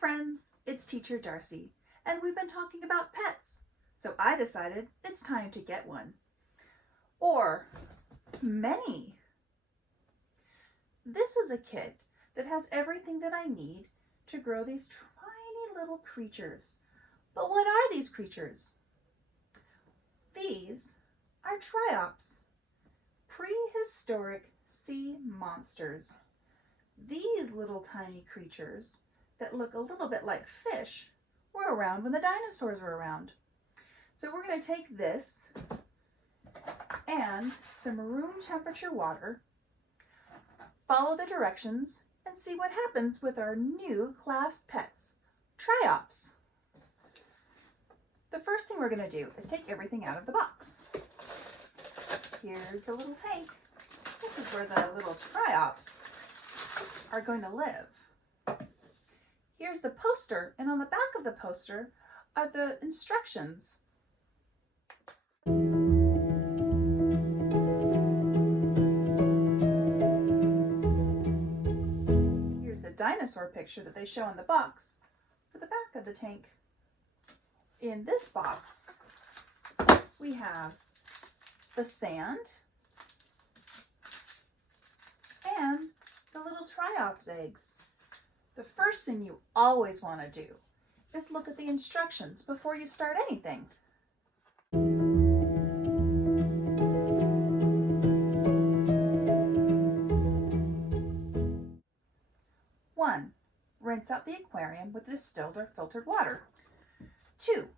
friends, it's Teacher Darcy, and we've been talking about pets, so I decided it's time to get one. Or many. This is a kit that has everything that I need to grow these tiny little creatures. But what are these creatures? These are Triops, prehistoric sea monsters. These little tiny creatures that look a little bit like fish were around when the dinosaurs were around. So we're going to take this and some room temperature water, follow the directions, and see what happens with our new class pets, Triops. The first thing we're going to do is take everything out of the box. Here's the little tank. This is where the little Triops are going to live. Here's the poster, and on the back of the poster are the instructions. Here's the dinosaur picture that they show on the box for the back of the tank. In this box, we have the sand and the little Triops eggs. The first thing you always want to do is look at the instructions before you start anything. 1. Rinse out the aquarium with distilled or filtered water. 2.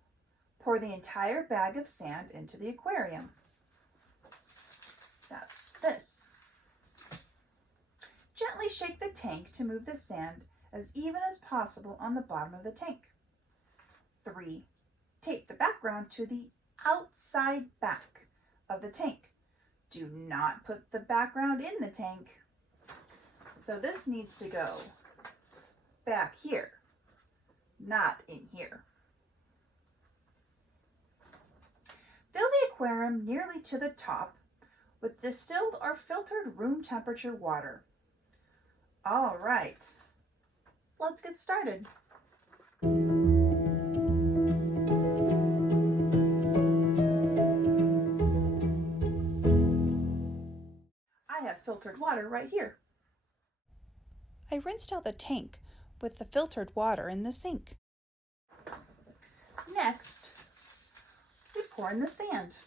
Pour the entire bag of sand into the aquarium. That's this. Gently shake the tank to move the sand as even as possible on the bottom of the tank. 3. Tape the background to the outside back of the tank. Do not put the background in the tank. So this needs to go back here, not in here. Fill the aquarium nearly to the top with distilled or filtered room temperature water. All right, let's get started. I have filtered water right here. I rinsed out the tank with the filtered water in the sink. Next, we pour in the sand.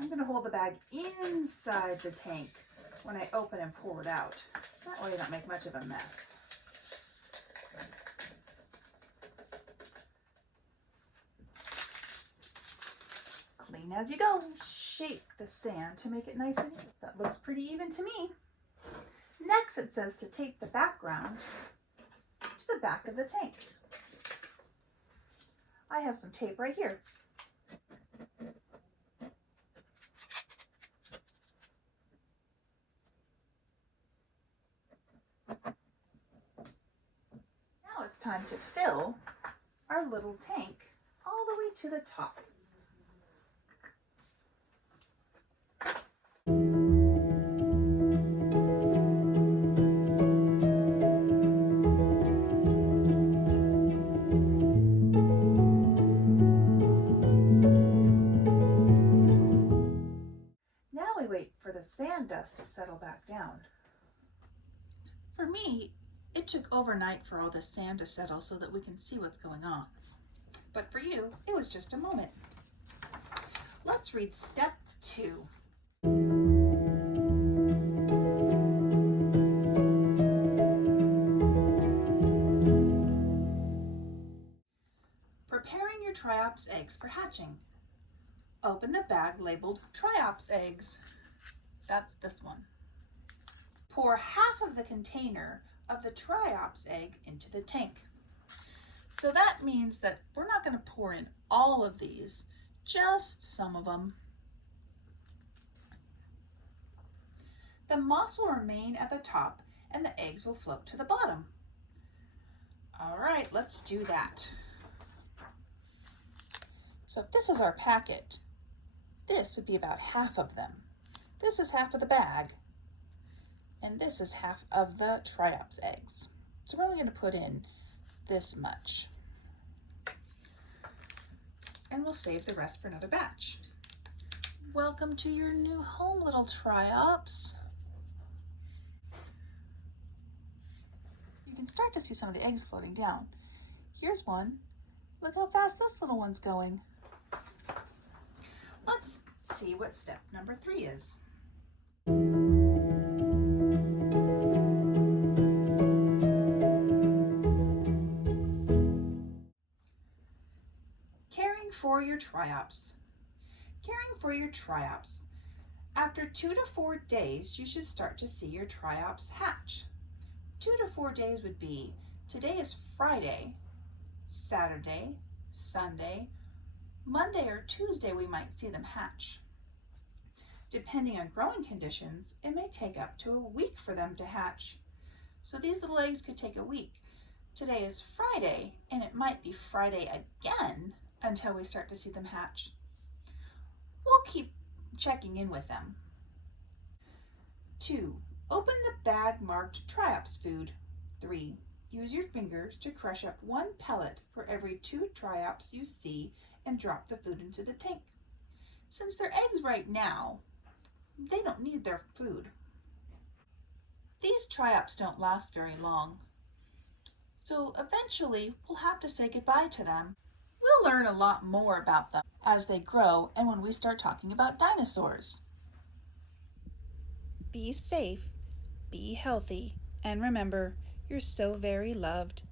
I'm going to hold the bag inside the tank when I open and pour it out. That way I don't make much of a mess. Clean as you go. Shake the sand to make it nice and even. That looks pretty even to me. Next, it says to tape the background to the back of the tank. I have some tape right here. Now it's time to fill our little tank all the way to the top. Now we wait for the sand dust to settle back down. For me, it took overnight for all the sand to settle so that we can see what's going on. But for you, it was just a moment. Let's read step 2. Preparing your Triops eggs for hatching. Open the bag labeled Triops eggs. That's this one. Pour half of the container of the Triops egg into the tank. So that means that we're not going to pour in all of these, just some of them. The moss will remain at the top and the eggs will float to the bottom. All right, let's do that. So if this is our packet, this would be about half of them. This is half of the bag, and this is half of the Triops eggs. So we're only going to put in this much. And we'll save the rest for another batch. Welcome to your new home, little Triops. You can start to see some of the eggs floating down. Here's one. Look how fast this little one's going. Let's see what step number 3 is. Caring for your Triops. Caring for your Triops. After 2 to 4 days, you should start to see your Triops hatch. 2 to 4 days would be, today is Friday, Saturday, Sunday, Monday or Tuesday we might see them hatch. Depending on growing conditions, it may take up to a week for them to hatch. So these little eggs could take a week. Today is Friday, and it might be Friday again until we start to see them hatch. We'll keep checking in with them. 2. Open the bag marked Triops food. 3. Use your fingers to crush up 1 pellet for every 2 Triops you see and drop the food into the tank. Since they're eggs right now, they don't need their food. These Triops don't last very long, so eventually we'll have to say goodbye to them. We'll learn a lot more about them as they grow and when we start talking about dinosaurs. Be safe, be healthy, and remember, you're so very loved.